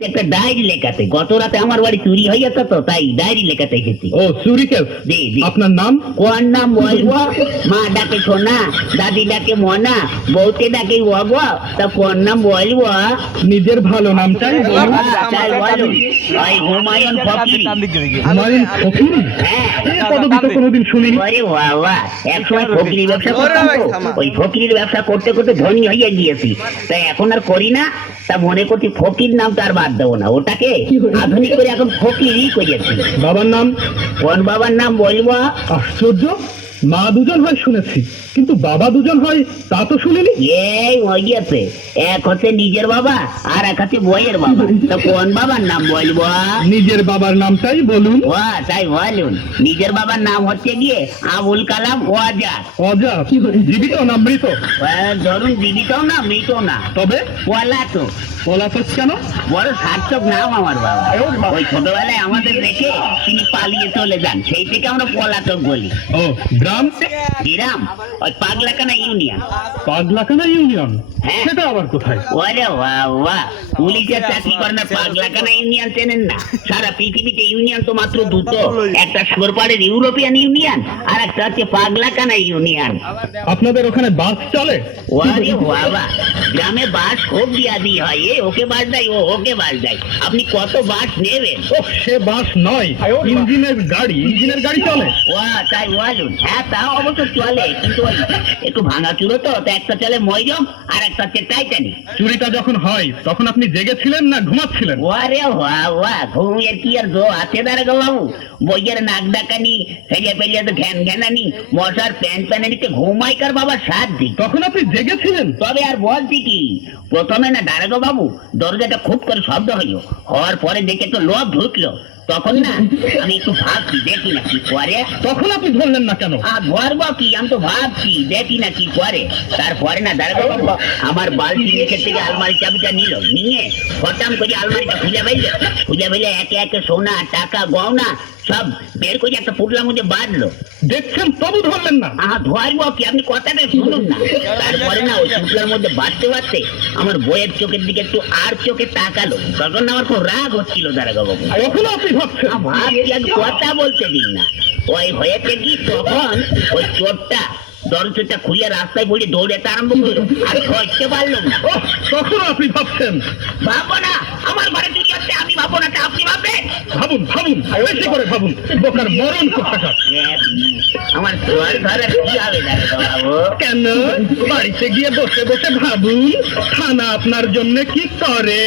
একটা ডায়েরি লেখাতে গত রাতে আমার বাড়ি চুরি হয়ে গেছে তো তাই ডায়েরি লেখাতে এসেছি। ও চুরি কেস। জি জি। আপনার নাম? কোন নাম বলবো? মা ডাকে সোনা, দাদি ডাকে মনা, বউতে ডাকে ওগো, তা কোন নাম বলবো? নিজের ভালো নামটাই বলুন। তাই বলুন। ওই হুমায়ুন ফকিরি। হুমায়ুন ফকিরি? হ্যাঁ। এই পদবি তো কোনোদিন শুনিনি। ওরে বাবা, একসময় ফকিরি ব্যবসা করতাম তো, ওই ফকিরির ব্যবসা করতে করতে ধনী হয়ে গিয়েছি, তাই এখন আর করি না। তা মনে করছি ফকির নাম তো আর বাদ দেবো না, ওটাকে আধুনিক করে এখন ফকিরই করেছি। বাবার নাম? কোন বাবার নাম বলবো? আশ্চর্য, মা দুজন হয় শুনেছি, কিন্তু বাবা দুজন হয় তা তো শুনিনি। এই ওই গেছে, এক হচ্ছে নিজের বাবা আর এক হচ্ছে বইয়ের বাবা, তা কোন বাবার নাম বলবো? নিজের বাবার নামটাই বলুন। ও তাই বলুন। নিজের বাবার নাম হচ্ছে গিয়ে আবুল কালাম ওয়াজাদ। অজা? জীবিত না মৃত? ধরুন জীবিতও না মৃতও না, তবে পলাতক। পলাতক কেন? বড় সার্থক নাম আমার বাবা। ওই ছোটবেলায় আমাদের দেখে তিনি পালিয়ে চলে যান, সেই থেকে আমরা পলাতক বলি। ও গ্রাম? গ্রাম ওই পাগলাকানা ইউনিয়ন। পাগলাকানা ইউনিয়ন? হ্যাঁ। সেটা আবার কোথায়? ওরে বাবা, পুলিশের চাকরি করেন না পাগলাকানা ইউনিয়ন চেনেন না? সারা পৃথিবীতে ইউনিয়ন তো মাত্র দুটো, একটা সুরপাড়ের ইউরোপিয়ান ইউনিয়ন আর একটা হচ্ছে পাগলাকানা ইউনিয়ন। আপনাদের ওখানে বাস চলে? ওরে বাবা, গ্রামে বাস খুব দিয়া দি হয়, এ ওকে বাস দেয়, ও ওকে বাস দেয়। আপনি কত বাস নেবেন? ও সে বাস নয়, ইঞ্জিনের গাড়ি। ইঞ্জিনের গাড়ি চলে? ও তাই বলুন। হ্যাঁ তা অবশ্য চলে, কিন্তু ওই একটু ভাঙা চুলো তো, তা একটা চলে ময়রম আর একটা হচ্ছে টাইটানিক। চুরিটা যখন হয় তখন আপনি জেগেছিলেন না ঘুমাচ্ছিলেন? ওরে বাবা, ঘুমের কি আর জো আছে দাঁড়াগো বাবু? বইয়ের নাক ডাকানি, ফেলে ফেলে তো ঘ্যান ঘ্যানানি, মশার প্যান প্যানানিতে ঘুমাই কার বাবা সাত দিক। তখন আপনি জেগেছিলেন? তবে আর বলছি কি, প্রথমে না দাঁড়াগো বাবু দরজাটা খুব করে শব্দ হইলো, হওয়ার পরে দেখে তো লোভ ঢুকলো, তখন না আমি একটু ভাবছি দেখি না কি করে। তখন আপনি ধরলেন না কেন? আর ধরবো কি, আমি তো ভাবছি দেখি না কি করে। তারপরে না দাঁড়াগো বাবু আমার বালতি নিচের থেকে আলমারি চাবিটা নিয়ে হঠাৎ করে আলমারিটা খুলে ফেলে একে একে সোনা টাকা গহনা সব বের করে একটা পুটলার মধ্যে বাঁধলো। দেখছেন তবু ধরলেন না? ধরবো কি, আপনি কথাটা শুনুন না। তারপরে না ওই পুটলার মধ্যে বাঁধতে আমার বইয়ের চোখের দিকে একটু আর চোখে তাকালো, তখন না আমার খুব রাগ হচ্ছিল দাঁড়াগো বাবু। এখনো আপনি ভাবছেন? ভাবছি, আর কথা বলতে দিন না। ওই হয়েছে কি, তখন ওই চোরটা দরজাটা খুলে রাস্তায় বলে দৌড়াতে আরম্ভ করলো, আর ধরতে পারলাম না। তখন আপনি ভাবছেন? ভাবো না, আমার ঘরে চুরি হচ্ছে, আমি ভাবো না, তা আপনি ভাববেন? ভাবুন ভাবুন, বেশি করে ভাবুন, বোকার মরণ কোথাকার। আমার চোর ঘরে কি হবে দাঁড়াগো বাবু? কেন? বাড়িতে গিয়ে বসে বসে ভাবুন, থানা আপনার জন্য কি করে।